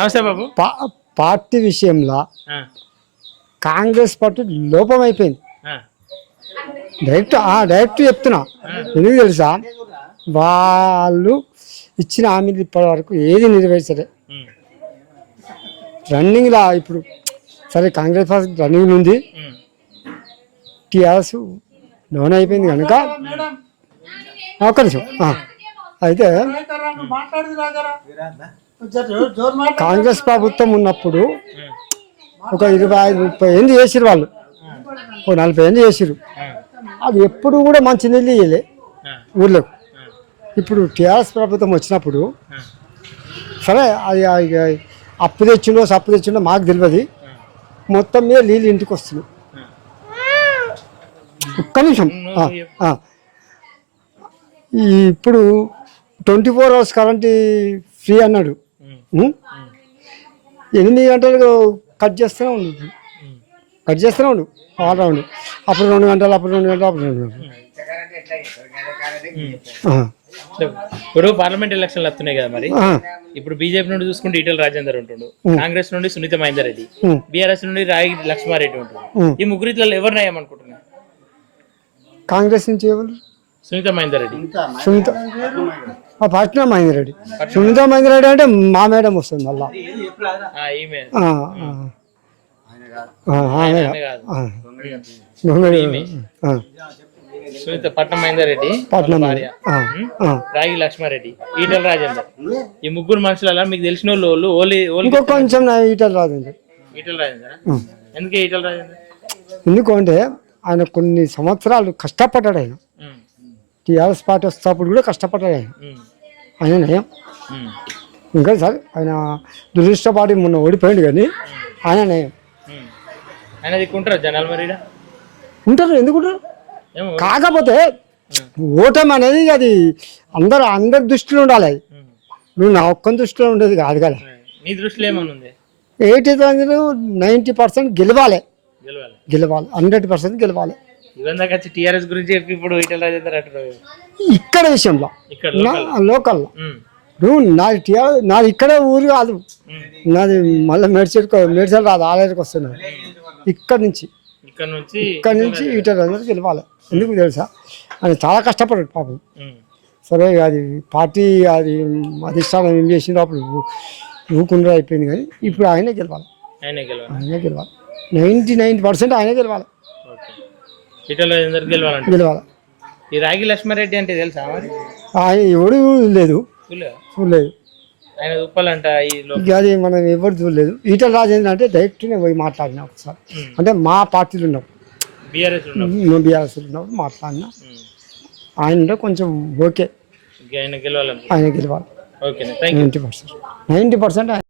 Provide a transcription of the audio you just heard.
నమస్తే బాబు. పార్టీ విషయంలో కాంగ్రెస్ పార్టీ లోపం అయిపోయింది. డైరెక్ట్ చెప్తున్నా. ఎందుకు తెలుసా, వాళ్ళు ఇచ్చిన హామీలు ఇప్పటి వరకు ఏది నెరవేర్చలే. రన్నింగ్లా ఇప్పుడు సరే కాంగ్రెస్ పార్టీ రన్నింగ్ ఉంది, టీఆర్ఎస్ డౌన్ అయిపోయింది కనుక ఒక్క నిమిషం. అయితే కాంగ్రెస్ ప్రభుత్వం ఉన్నప్పుడు ఒక 25-30 ఏళ్ళు చేసిరు వాళ్ళు, ఒక 40 ఏళ్ళు చేసిరు. అది ఎప్పుడు కూడా మంచి నీళ్ళు ఇవ్వలే ఊళ్ళో. ఇప్పుడు టీఆర్ఎస్ ప్రభుత్వం వచ్చినప్పుడు సరే అది అప్పు తెచ్చిండో సప్పు తెచ్చిండో మాకు తెలియదు, మొత్తం మీద నీళ్ళు ఇంటికి వస్తున్నాయి. ఒక్క నిమిషం. ఇప్పుడు 24 hours కరెంట్ ఫ్రీ అన్నాడు. 8 గంటలు కట్ చేస్తూనే ఉండు ఆల్రౌండ్. అప్పుడు 2 గంటలు, అప్పుడు 2 గంటలు, అప్పుడు 2 గంటలు. ఇప్పుడు పార్లమెంట్ ఎలక్షన్లు వస్తున్నాయి కదా, మరి ఇప్పుడు బీజేపీ నుండి చూసుకుంటే ఈటెల రాజేందర్ ఉంటుండు, కాంగ్రెస్ నుండి సునీత మహేందర్ రెడ్డి, బీఆర్ఎస్ నుండి రాయి లక్ష్మారెడ్డి ఉంటుండు. ఈ ముగ్గురిలో ఎవరు నయమనుకుంటున్నారు? కాంగ్రెస్ నుంచి ఎవరు? సునీత మహేందర్ రెడ్డి. పట్నం మహేందర్ రెడ్డి. సునీత మహేందర్ రెడ్డి అంటే మా మేడం వస్తుంది మళ్ళా. సునీత పట్నం మహేందర్ రెడ్డి, రాగి లక్ష్మారెడ్డి, ఈటెల రాజేందర్. ఈ ముగ్గురు మనుషుల మీకు తెలిసిన వాళ్ళు కొంచెం ఈటెల రాజేందర్. ఎందుకే ఈటెల రాజేందర్? ఎందుకంటే ఆయన కొన్ని సంవత్సరాలు కష్టపడ్డాడు. ఆయన టీఆర్ఎస్ పార్టీ వస్తేప్పుడు కూడా కష్టపడ్డాడు. ఆయన నయం. ఇంకా సార్ ఆయన దురదృష్టపాటి మొన్న ఓడిపోయాడు, కానీ ఆయన నయం. ఉంటారు, ఎందుకుంటారు? కాకపోతే ఓటమి అనేది అది అందరి దృష్టిలో ఉండాలి. అది నువ్వు నా ఒక్క దృష్టిలో ఉండేది కాదు కదా. నీ దృష్టిలో ఏమన్నా 90% గెలవాలి, 100% గెలవాలి. ఇక్కడ విషయంలో లోకల్ నాది ఇక్కడ ఊరు కాదు, నాది మళ్ళీ మేడ్చల్ రాదు, ఆలయానికి వస్తున్నాను. ఇక్కడ నుంచి ఈటెల రాజేందర్ గెలవాలి. ఎందుకు తెలుసా, ఆయన చాలా కష్టపడ్డాడు పాపం. సరే అది పార్టీ అది అధిష్టానం ఏం చేసిందో అప్పుడు ఊకుండా అయిపోయింది, కానీ ఇప్పుడు ఆయనే గెలవాలి. 99% ఆయనే గెలవాలి. గెలవాలి. ఈ రాగి లక్ష్మారెడ్డి అంటే తెలుసా? ఆయన ఎవడు చూడలేదు. ఆయన ఉప్పాలంట అది మనం ఎవరు చూడలేదు. ఈటెల రాజేందర్ అంటే డైరెక్ట్గా పోయి మాట్లాడినా ఒకసారి, అంటే మా పార్టీలు ఉన్నప్పుడు, బీఆర్ఎస్ ఉన్నప్పుడు మాట్లాడినా. ఆయన కొంచెం ఓకే, ఆయన గెలవాలి. 90%.